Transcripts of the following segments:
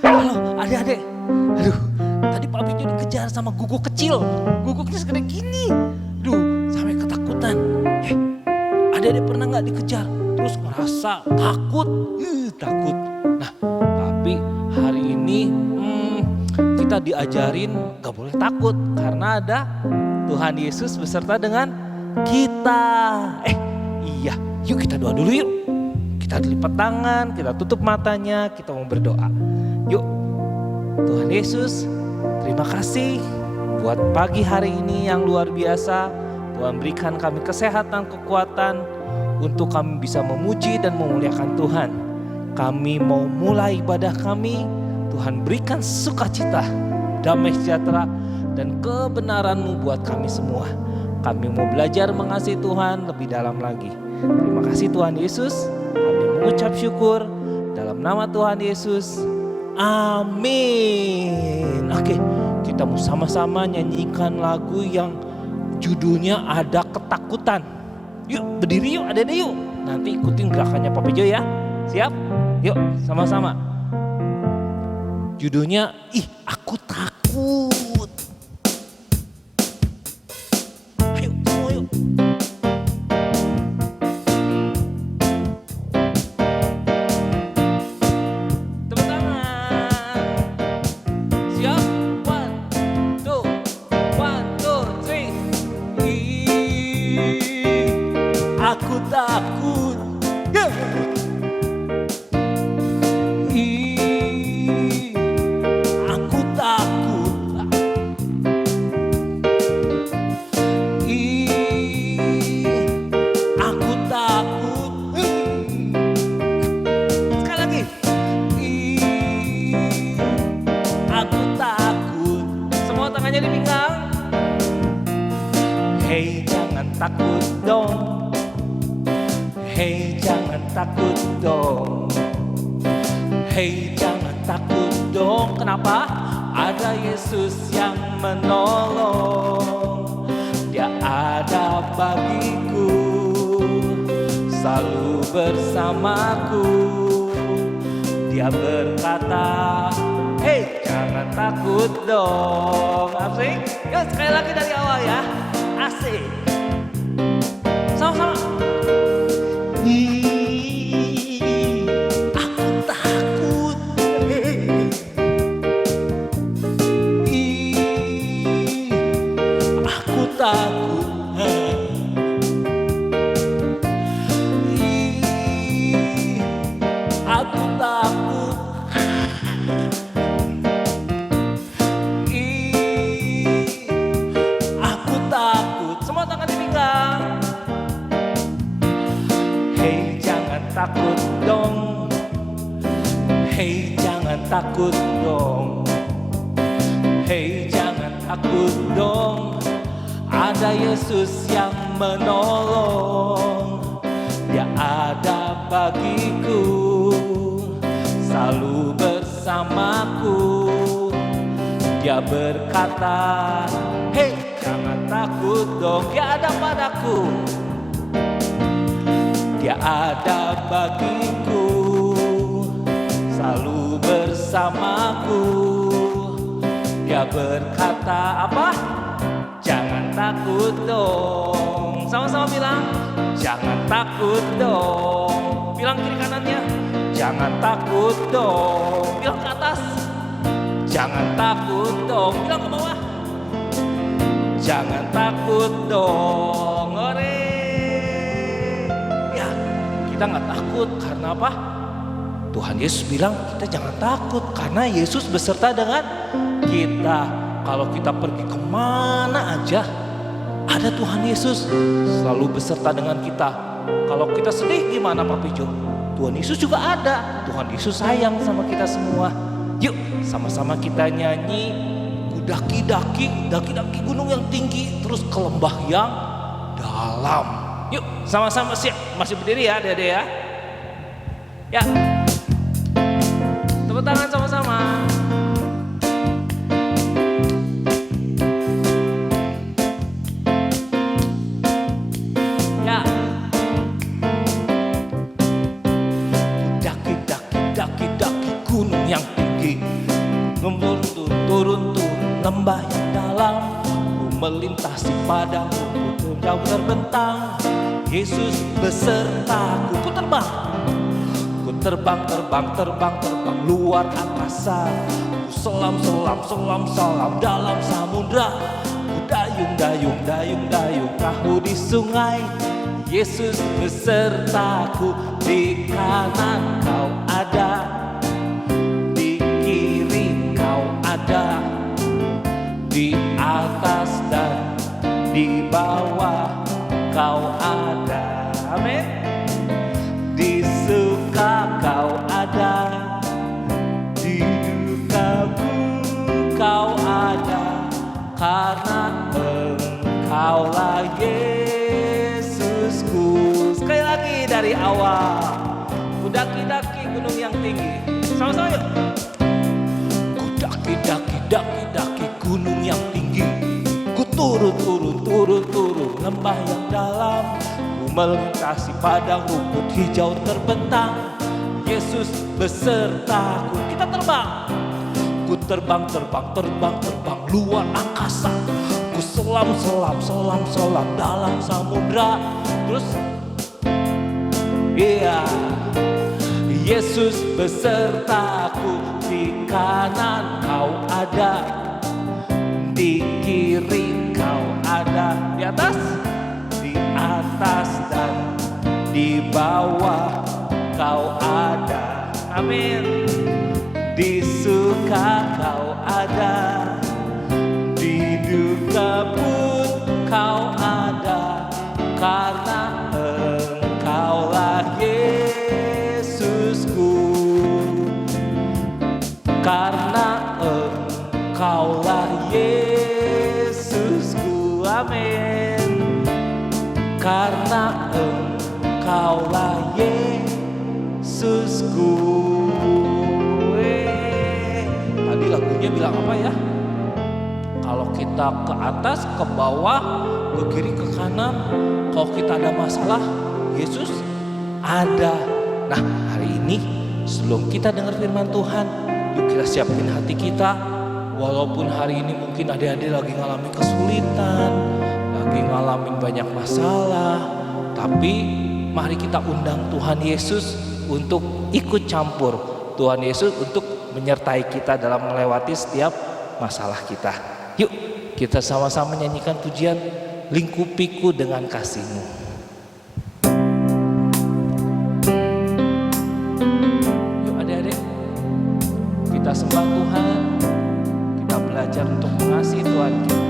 Halo adik-adik. Aduh, tadi Pak Bejo dikejar sama guguk kecil. Guguknya segede gini. Aduh, sampai ketakutan. Adik-adik pernah gak dikejar? Terus ngerasa takut. Takut. Nah, tapi hari ini kita diajarin gak boleh takut. Karena ada Tuhan Yesus beserta dengan kita. Iya, yuk kita doa dulu yuk. Kita lipat tangan, kita tutup matanya, kita mau berdoa. Yuk, Tuhan Yesus, terima kasih buat pagi hari ini yang luar biasa. Tuhan berikan kami kesehatan, kekuatan untuk kami bisa memuji dan memuliakan Tuhan. Kami mau mulai ibadah kami, Tuhan berikan sukacita, damai sejahtera, dan kebenaran-Mu buat kami semua. Kami mau belajar mengasihi Tuhan lebih dalam lagi. Terima kasih Tuhan Yesus. Kami mengucap syukur dalam nama Tuhan Yesus. Amin. Oke, kita mau sama-sama nyanyikan lagu yang judulnya Ada Ketakutan. Yuk berdiri yuk, adik-adik yuk. Nanti ikutin gerakannya Pak Bejo ya. Siap? Yuk sama-sama. Judulnya Aku Takut. Ayo semua yuk. Aku takut, aku takut, aku takut. Sekali lagi, aku takut. Semua tangannya di pinggang. Hey, jangan takut dong. Hey, jangan takut dong. Hey, jangan takut dong. Kenapa? Ada Yesus yang menolong. Dia ada bagiku, selalu bersamaku. Dia berkata, hey, jangan takut dong. Asik? Yuk sekali lagi dari awal ya. Asik. Sama-sama. Aku takut. Aku takut. Aku takut. Aku takut. Semua tangan di pinggang. Hey, jangan takut dong. Hey, jangan takut dong. Hey, jangan takut dong. Ada Yesus yang menolong. Dia ada bagiku, selalu bersamaku. Dia berkata, hey, jangan takut dong. Dia ada padaku. Dia ada bagiku, selalu bersamaku. Dia berkata apa? Jangan takut dong. Sama-sama bilang, jangan takut dong. Bilang kiri kanannya, jangan takut dong. Bilang ke atas, jangan takut dong. Bilang ke bawah, jangan takut dong. Kita nggak takut karena apa? Tuhan Yesus bilang kita jangan takut karena Yesus beserta dengan kita. Kalau kita pergi kemana aja, ada Tuhan Yesus selalu beserta dengan kita. Kalau kita sedih gimana Pak Bejo? Tuhan Yesus juga ada. Tuhan Yesus sayang sama kita semua. Yuk sama-sama kita nyanyi. Daki-daki gunung yang tinggi, terus ke lembah yang dalam. Yuk sama-sama siap. Masih berdiri ya Dede ya. Ya. Tepuk tangan sama-sama. Ya. lembah yang dalam, ku melintasi padang rumput jauh terbentang. Yesus besertaku, ku terbang, ku terbang, terbang, terbang, terbang luar angkasa. Ku selam, selam, selam, selam dalam samudra. Ku dayung, dayung, dayung, dayung perahu di sungai. Yesus besertaku, di kanan kau ada, di kiri kau ada, di atas dan di bawah kau ada. Amin. Di suka kau ada, di duka kau ada, karena Engkaulah Yesusku. Sekali lagi dari awal, ku daki-daki gunung yang tinggi. Sama-sama yuk. Ku daki-daki, daki-daki gunung yang tinggi. Ku turun, turun, turun, turun lembah yang dalam. Ku melintasi padang rumput hijau terbentang. Yesus besertaku, kita terbang. Ku terbang, terbang, terbang, terbang luar angkasa. Ku selam, selam, selam, selam dalam samudra. Terus, iya, Yesus besertaku, di kanan kau ada, di kiri kau ada, di atas dan di bawah kau ada. Amin. Di suka kau ada, di duka pun kau ada, karena Engkaulah Yesusku, karena Engkaulah Yesusku. Amin. Karena Engkaulah Yesusku. Tadi lagunya bilang apa ya? Kalau kita ke atas, ke bawah, ke kiri, ke kanan, kalau kita ada masalah, Yesus ada. Nah, hari ini sebelum kita dengar firman Tuhan, yuk kita siapin hati kita. Walaupun hari ini mungkin adik-adik lagi ngalamin kesulitan, lagi ngalamin banyak masalah, tapi mari kita undang Tuhan Yesus untuk ikut campur. Tuhan Yesus untuk menyertai kita dalam melewati setiap masalah kita. Yuk kita sama-sama nyanyikan pujian Lingkupiku dengan Kasih-Mu. Yuk adik-adik, kita sembah Tuhan, kita belajar untuk mengasihi Tuhan kita.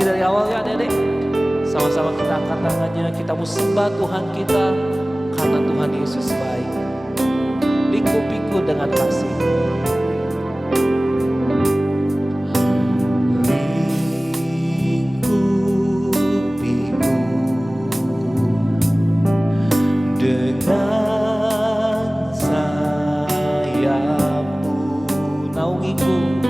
Dari awal ya adik-adik, sama-sama kita angkat tangannya, kita mau sembah Tuhan kita karena Tuhan Yesus baik. Lingkupiku dengan kasih. Dengan sayapmu naungiku.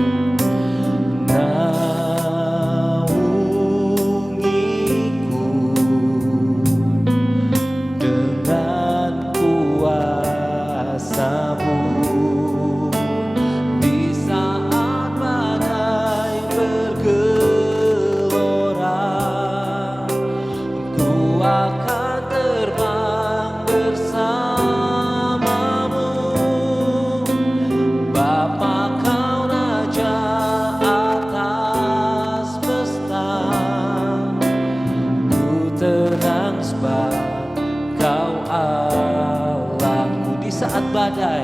badai,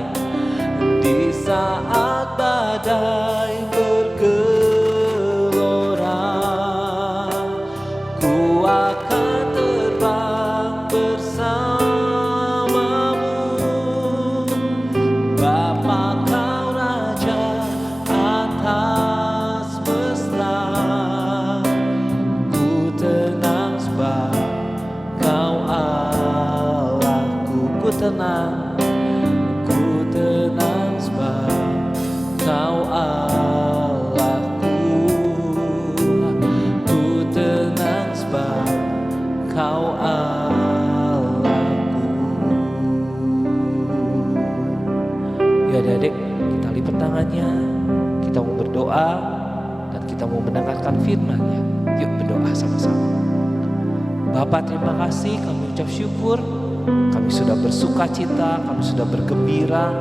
di saat badai bergelora, ku akan terbang bersamamu. Bapa kau Raja atas semesta, ku tenang sebab kau Allahku. Ku tenang sebab kau Allahku. Ku tenang sebab kau Allahku. Ya adik-adik, kita lipat tangannya, kita mau berdoa dan kita mau mendengarkan firman-Nya. Yuk berdoa sama-sama. Bapa, terima kasih, kami ucap syukur, kami sudah bersuka cita, kami sudah bergembira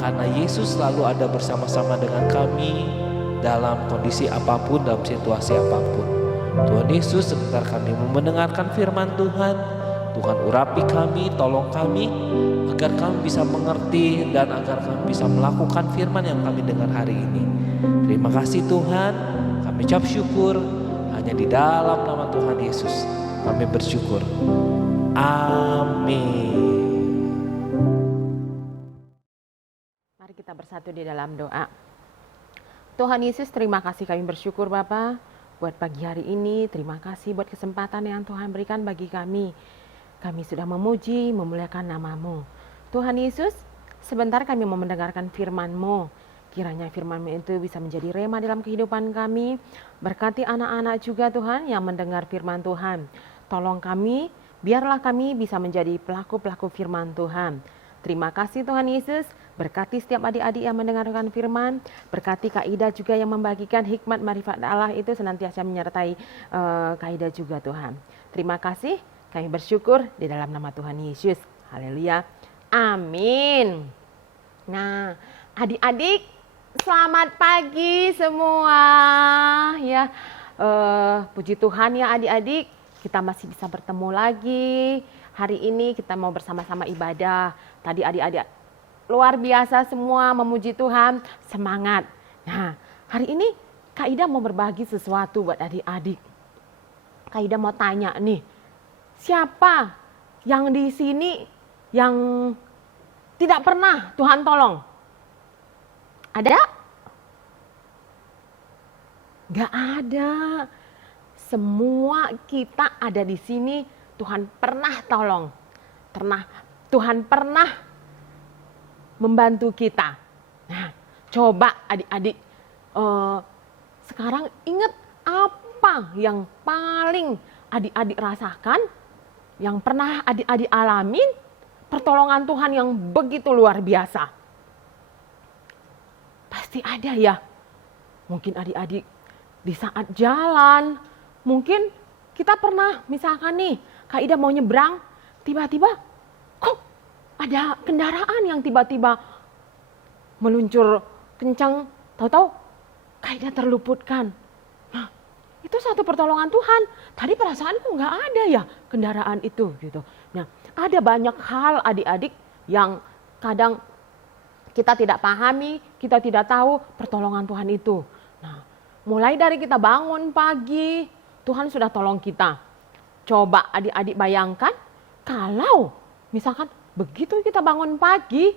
karena Yesus selalu ada bersama-sama dengan kami dalam kondisi apapun, dalam situasi apapun. Tuhan Yesus, sebentar kami mau mendengarkan firman Tuhan. Tuhan urapi kami, tolong kami agar kami bisa mengerti dan agar kami bisa melakukan firman yang kami dengar hari ini. Terima kasih Tuhan, kami ucap syukur hanya di dalam nama Tuhan Yesus kami bersyukur. Amin. Mari kita bersatu di dalam doa. Tuhan Yesus, terima kasih, kami bersyukur Bapa buat pagi hari ini. Terima kasih buat kesempatan yang Tuhan berikan bagi kami. Kami sudah memuji, memuliakan nama-Mu. Tuhan Yesus, sebentar kami mau mendengarkan firman-Mu. Kiranya firman-Mu itu bisa menjadi rema dalam kehidupan kami. Berkati anak-anak juga Tuhan yang mendengar firman Tuhan. Tolong kami, biarlah kami bisa menjadi pelaku-pelaku firman Tuhan. Terima kasih Tuhan Yesus. Berkati setiap adik-adik yang mendengarkan firman. Berkati Kak Ida juga yang membagikan hikmat marifat Allah itu senantiasa menyertai Kak Ida juga Tuhan. Terima kasih. Kami bersyukur di dalam nama Tuhan Yesus. Haleluya. Amin. Nah, adik-adik, selamat pagi semua. Ya, puji Tuhan ya adik-adik, kita masih bisa bertemu lagi. Hari ini kita mau bersama-sama ibadah. Tadi adik-adik luar biasa semua memuji Tuhan, semangat. Nah, hari ini Kak Ida mau berbagi sesuatu buat adik-adik. Kak Ida mau tanya nih, siapa yang di sini yang tidak pernah Tuhan tolong? Ada? Gak ada. Semua kita ada di sini, Tuhan pernah tolong. Tuhan pernah membantu kita. Nah, coba adik-adik, sekarang ingat apa yang paling adik-adik rasakan, yang pernah adik-adik alamin, pertolongan Tuhan yang begitu luar biasa. Pasti ada ya. Mungkin adik-adik di saat jalan, mungkin kita pernah misalkan nih, Kak Ida mau nyebrang, tiba-tiba kok ada kendaraan yang tiba-tiba meluncur kencang, tahu-tahu Kak Ida terluputkan. Nah, itu satu pertolongan Tuhan. Tadi perasaanku nggak ada ya kendaraan itu gitu. Nah, ada banyak hal adik-adik yang kadang kita tidak pahami, kita tidak tahu pertolongan Tuhan itu. Nah, mulai dari kita bangun pagi, Tuhan sudah tolong kita. Coba adik-adik bayangkan, kalau misalkan begitu kita bangun pagi,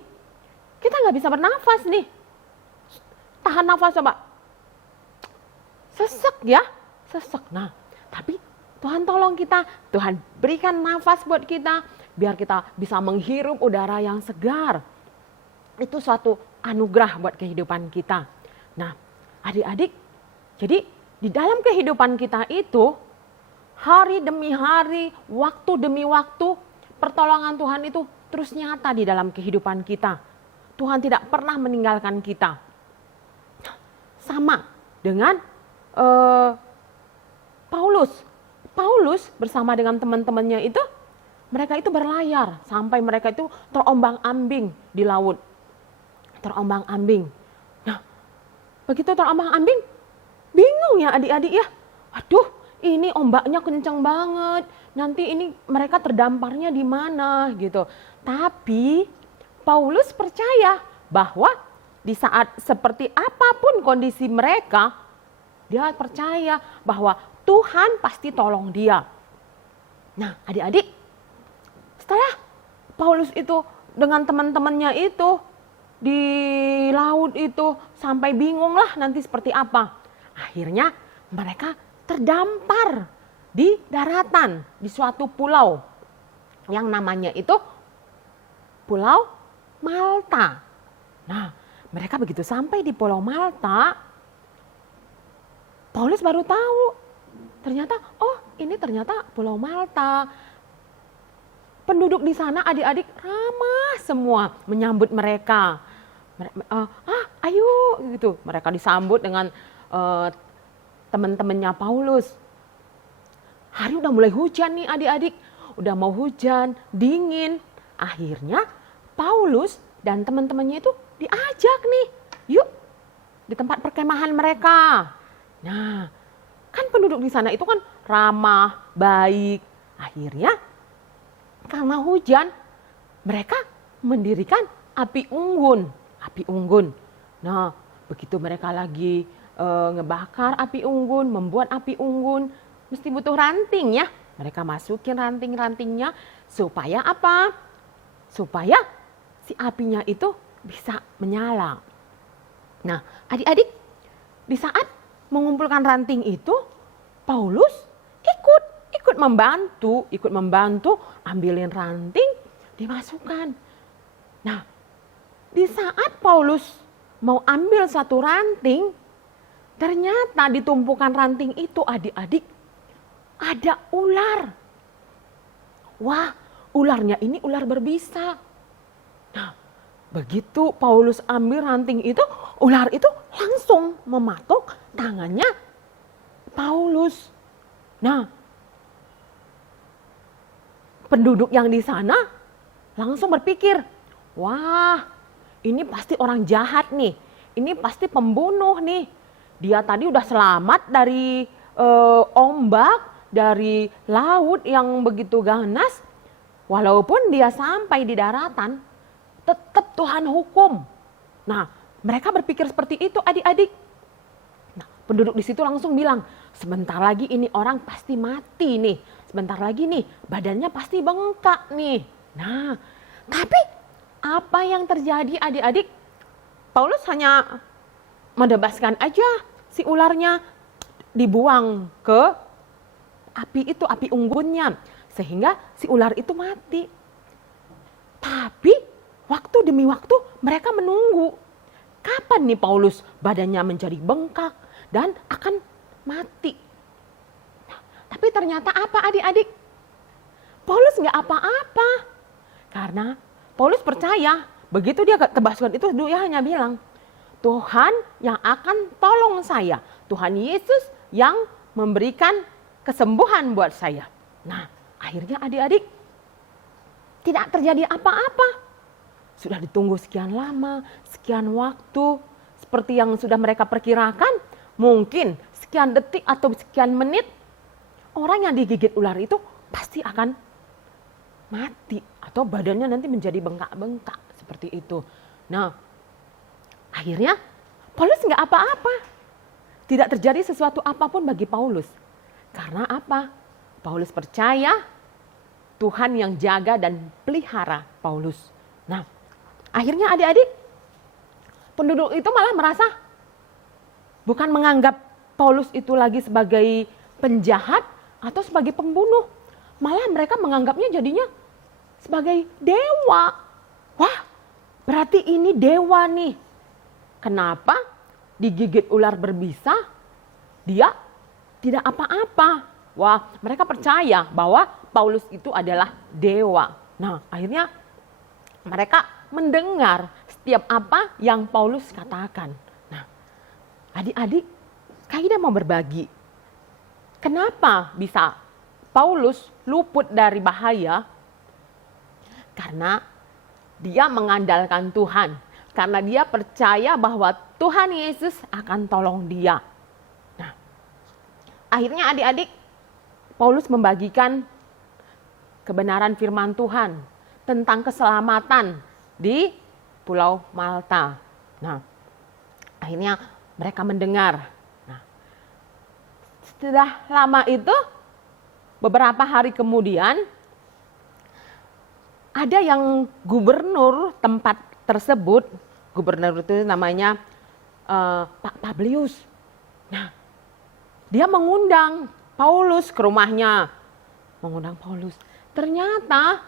kita nggak bisa bernafas nih. Tahan nafas coba. Sesek ya, sesek. Nah, tapi Tuhan tolong kita, Tuhan berikan nafas buat kita, biar kita bisa menghirup udara yang segar. Itu suatu anugerah buat kehidupan kita. Nah, adik-adik, jadi di dalam kehidupan kita itu, hari demi hari, waktu demi waktu, pertolongan Tuhan itu terus nyata di dalam kehidupan kita. Tuhan tidak pernah meninggalkan kita. Sama dengan Paulus bersama dengan teman-temannya itu, mereka itu berlayar sampai mereka itu terombang-ambing di laut. Terombang-ambing. Nah, begitu terombang-ambing, bingung ya adik-adik ya. Aduh, ini ombaknya kencang banget. Nanti ini mereka terdamparnya di mana gitu. Tapi Paulus percaya bahwa di saat seperti apapun kondisi mereka, dia percaya bahwa Tuhan pasti tolong dia. Nah, adik-adik, setelah Paulus itu dengan teman-temannya itu di laut itu sampai bingung lah nanti seperti apa. Akhirnya mereka terdampar di daratan, di suatu pulau yang namanya itu Pulau Malta. Nah, mereka begitu sampai di Pulau Malta, Paulus baru tahu ternyata, oh ini ternyata Pulau Malta. Penduduk di sana adik-adik ramah semua menyambut mereka. Ayo gitu. Mereka disambut dengan teman-temannya Paulus. Hari udah mulai hujan nih adik-adik. Udah mau hujan, dingin. Akhirnya Paulus dan teman-temannya itu diajak nih. Yuk di tempat perkemahan mereka. Nah, kan penduduk di sana itu kan ramah, baik. Akhirnya karena hujan, mereka mendirikan api unggun. Api unggun. Nah, begitu mereka lagi ngebakar api unggun, membuat api unggun, mesti butuh ranting ya. Mereka masukin ranting-rantingnya supaya apa? Supaya si apinya itu bisa menyala. Nah, adik-adik, di saat mengumpulkan ranting itu, Paulus ikut membantu ambilin ranting, dimasukkan. Nah, di saat Paulus mau ambil satu ranting, ternyata di tumpukan ranting itu adik-adik ada ular. Wah, ularnya ini ular berbisa. Nah, begitu Paulus ambil ranting itu, ular itu langsung mematuk tangannya Paulus. Nah, penduduk yang di sana langsung berpikir, wah ini pasti orang jahat nih, ini pasti pembunuh nih. Dia tadi udah selamat dari ombak, dari laut yang begitu ganas. Walaupun dia sampai di daratan, tetap Tuhan hukum. Nah, mereka berpikir seperti itu adik-adik. Nah, penduduk di situ langsung bilang, sebentar lagi ini orang pasti mati nih. Sebentar lagi nih, badannya pasti bengkak nih. Nah, tapi apa yang terjadi adik-adik? Paulus hanya mendebaskan aja si ularnya, dibuang ke api itu, api unggunnya. Sehingga si ular itu mati. Tapi waktu demi waktu mereka menunggu. Kapan nih Paulus badannya menjadi bengkak dan akan mati. Nah, tapi ternyata apa adik-adik? Paulus nggak apa-apa. Karena Paulus percaya, begitu dia kebasuhan itu dia hanya bilang, Tuhan yang akan tolong saya. Tuhan Yesus yang memberikan kesembuhan buat saya. Nah, akhirnya adik-adik tidak terjadi apa-apa. Sudah ditunggu sekian lama, sekian waktu, seperti yang sudah mereka perkirakan, mungkin sekian detik atau sekian menit, orang yang digigit ular itu pasti akan mati atau badannya nanti menjadi bengkak-bengkak seperti itu. Nah, akhirnya Paulus nggak apa-apa. Tidak terjadi sesuatu apapun bagi Paulus. Karena apa? Paulus percaya Tuhan yang jaga dan pelihara Paulus. Nah, akhirnya adik-adik, penduduk itu malah merasa bukan menganggap Paulus itu lagi sebagai penjahat atau sebagai pembunuh. Malah mereka menganggapnya jadinya sebagai dewa. Wah, berarti ini dewa nih. Kenapa digigit ular berbisa, dia tidak apa-apa. Wah, mereka percaya bahwa Paulus itu adalah dewa. Nah, akhirnya mereka mendengar setiap apa yang Paulus katakan. Nah, adik-adik, Kak mau berbagi. Kenapa bisa Paulus luput dari bahaya? Karena dia mengandalkan Tuhan. Karena dia percaya bahwa Tuhan Yesus akan tolong dia. Nah, akhirnya adik-adik, Paulus membagikan kebenaran firman Tuhan tentang keselamatan di Pulau Malta. Nah, akhirnya mereka mendengar. Nah, setelah lama itu, beberapa hari kemudian, ada yang gubernur tempat tersebut, gubernur itu namanya Pak Publius. Nah, dia mengundang Paulus ke rumahnya. Mengundang Paulus. Ternyata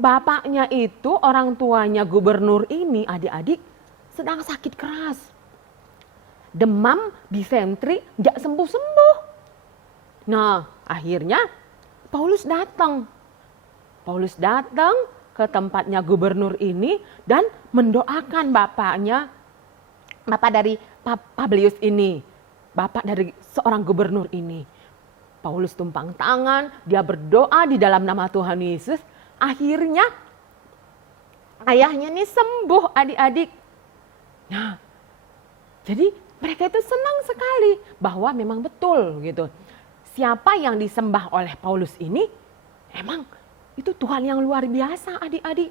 bapaknya itu, orang tuanya gubernur ini, adik-adik, sedang sakit keras. Demam, disentri, nggak sembuh-sembuh. Nah, akhirnya Paulus datang. Paulus datang ke tempatnya gubernur ini dan mendoakan bapaknya, bapak dari Publius ini, bapak dari seorang gubernur ini. Paulus tumpang tangan, dia berdoa di dalam nama Tuhan Yesus. Akhirnya ayahnya ini sembuh, adik-adik. Nah, jadi mereka itu senang sekali bahwa memang betul gitu. Siapa yang disembah oleh Paulus ini, emang itu Tuhan yang luar biasa, adik-adik.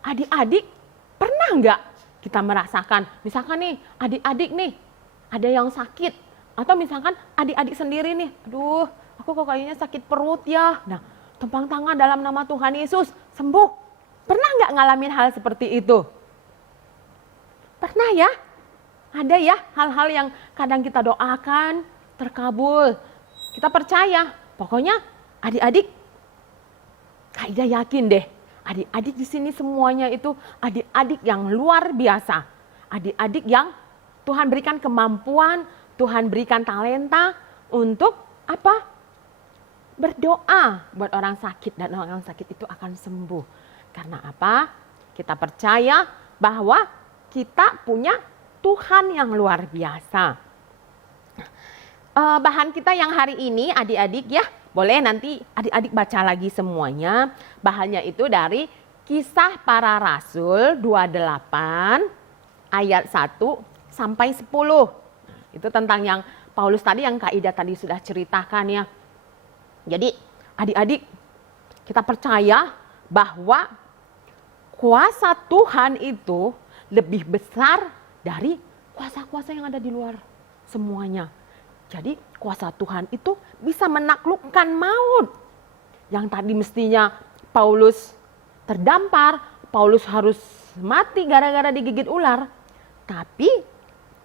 Adik-adik, pernah nggak kita merasakan, misalkan nih, adik-adik nih, ada yang sakit. Atau misalkan adik-adik sendiri nih, aduh aku kok kayaknya sakit perut ya. Nah, tumpang tangan dalam nama Tuhan Yesus, sembuh. Pernah nggak ngalamin hal seperti itu? Pernah ya? Ada ya hal-hal yang kadang kita doakan, terkabul. Kita percaya, pokoknya adik-adik, Kak Ida yakin deh, adik-adik di sini semuanya itu adik-adik yang luar biasa. Adik-adik yang Tuhan berikan kemampuan, Tuhan berikan talenta untuk apa? Berdoa buat orang sakit dan orang sakit itu akan sembuh. Karena apa? Kita percaya bahwa kita punya Tuhan yang luar biasa. Bahan kita yang hari ini adik-adik ya, boleh nanti adik-adik baca lagi semuanya. Bahannya itu dari Kisah Para Rasul 28 ayat 1 sampai 10. Itu tentang yang Paulus tadi, yang Kak Ida tadi sudah ceritakan ya. Jadi adik-adik, kita percaya bahwa kuasa Tuhan itu lebih besar dari kuasa-kuasa yang ada di luar semuanya. Jadi kuasa Tuhan itu bisa menaklukkan maut. Yang tadi mestinya Paulus terdampar, Paulus harus mati gara-gara digigit ular. Tapi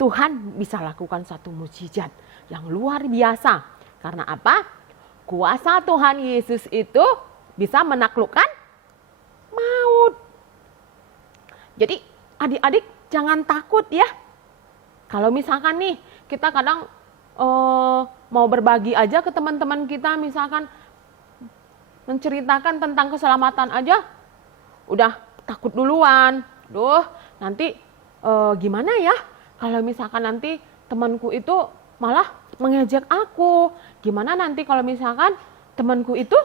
Tuhan bisa lakukan satu mukjizat yang luar biasa. Karena apa? Kuasa Tuhan Yesus itu bisa menaklukkan maut. Jadi adik-adik jangan takut ya. Kalau misalkan nih kita kadang mau berbagi aja ke teman-teman kita, misalkan menceritakan tentang keselamatan aja, udah takut duluan. Duh, nanti gimana ya? Kalau misalkan nanti temanku itu malah mengejek aku. Gimana nanti kalau misalkan temanku itu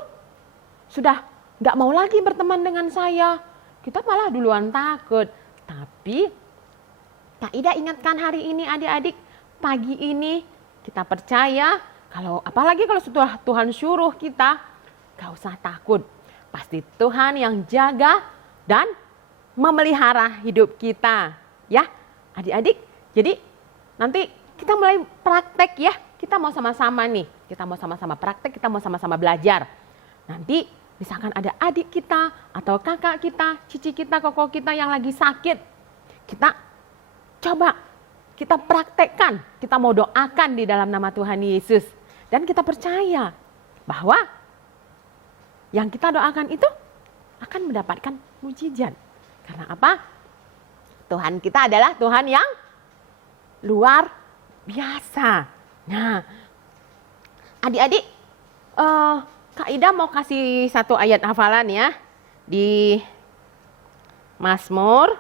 sudah nggak mau lagi berteman dengan saya. Kita malah duluan takut. Tapi Kak Ida ingatkan hari ini adik-adik, pagi ini kita percaya kalau apalagi kalau setelah Tuhan suruh kita, gak usah takut. Pasti Tuhan yang jaga dan memelihara hidup kita. Ya adik-adik. Jadi nanti kita mulai praktek ya. Kita mau sama-sama nih. Kita mau sama-sama praktek, kita mau sama-sama belajar. Nanti misalkan ada adik kita atau kakak kita, cici kita, koko kita yang lagi sakit. Kita coba, kita praktekkan. Kita mau doakan di dalam nama Tuhan Yesus. Dan kita percaya bahwa yang kita doakan itu akan mendapatkan mukjizat. Karena apa? Tuhan kita adalah Tuhan yang luar biasa. Nah, adik-adik, Kak Ida mau kasih satu ayat hafalan ya di Mazmur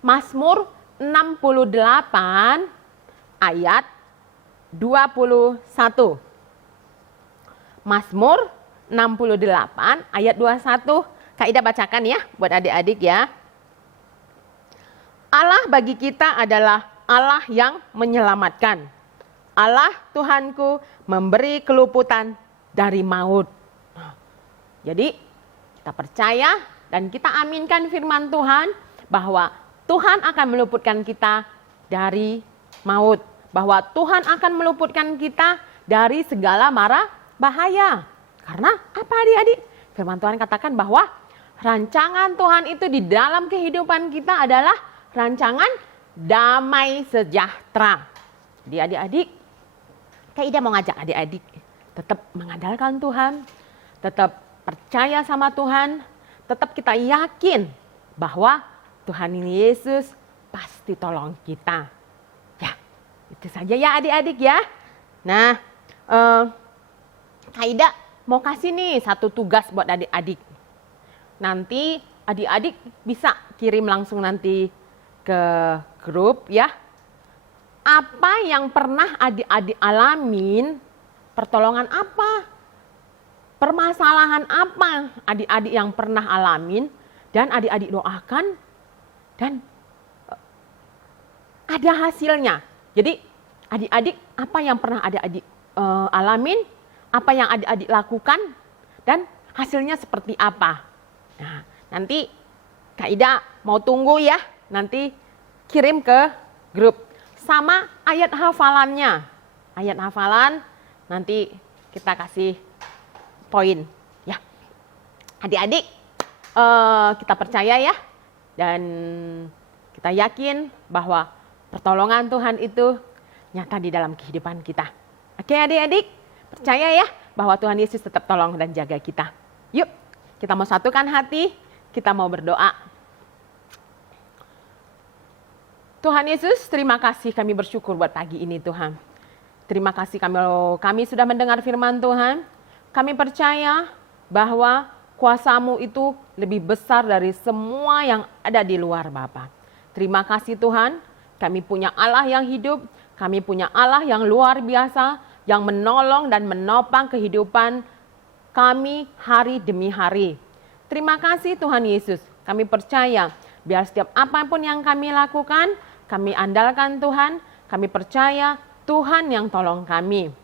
68 ayat 21. Mazmur 68 ayat 21. Kak Ida bacakan ya buat adik-adik ya. Allah bagi kita adalah Allah yang menyelamatkan. Allah Tuhanku memberi keluputan dari maut. Nah, jadi kita Kita percaya dan kita aminkan firman Tuhan bahwa Tuhan akan meluputkan kita dari maut. Bahwa Tuhan akan meluputkan kita dari segala mara bahaya. Karena apa adik-adik? Firman Tuhan katakan bahwa rancangan Tuhan itu di dalam kehidupan kita adalah rancangan damai sejahtera. Jadi adik-adik, Kak Ida mau ngajak adik-adik tetap mengandalkan Tuhan, tetap percaya sama Tuhan, tetap kita yakin bahwa Tuhan ini Yesus pasti tolong kita. Ya, itu saja ya adik-adik ya. Nah, Kak Ida mau kasih nih satu tugas buat adik-adik. Nanti adik-adik bisa kirim langsung nanti ke grup ya. Apa yang pernah adik-adik alamin, pertolongan apa, permasalahan apa adik-adik yang pernah alamin, dan adik-adik doakan, dan ada hasilnya. Jadi adik-adik apa yang pernah adik-adik alamin, apa yang adik-adik lakukan, dan hasilnya seperti apa. Nah, nanti Kak Ida mau tunggu ya, nanti kirim ke grup. Sama ayat hafalannya. Ayat hafalan nanti kita kasih poin. Ya, adik-adik kita percaya ya. Dan kita yakin bahwa pertolongan Tuhan itu nyata di dalam kehidupan kita. Oke adik-adik, percaya ya bahwa Tuhan Yesus tetap tolong dan jaga kita. Yuk, kita mau satukan hati, kita mau berdoa. Tuhan Yesus, terima kasih, kami bersyukur buat pagi ini Tuhan. Terima kasih kami sudah mendengar firman Tuhan. Kami percaya bahwa kuasa-Mu itu lebih besar dari semua yang ada di luar Bapa. Terima kasih Tuhan, kami punya Allah yang hidup, kami punya Allah yang luar biasa, yang menolong dan menopang kehidupan kami hari demi hari. Terima kasih Tuhan Yesus, kami percaya biar setiap apapun yang kami lakukan, kami andalkan Tuhan, kami percaya Tuhan yang tolong kami.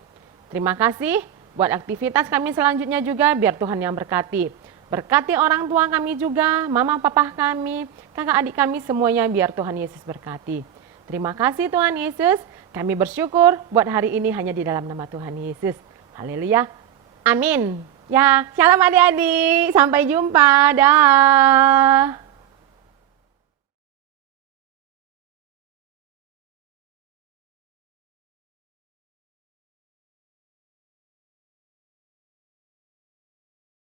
Terima kasih buat aktivitas kami selanjutnya juga, biar Tuhan yang berkati. Berkati orang tua kami juga, mama papa kami, kakak adik kami semuanya, biar Tuhan Yesus berkati. Terima kasih Tuhan Yesus, kami bersyukur buat hari ini hanya di dalam nama Tuhan Yesus. Haleluya, amin. Ya, shalom adik-adik, sampai jumpa, dah.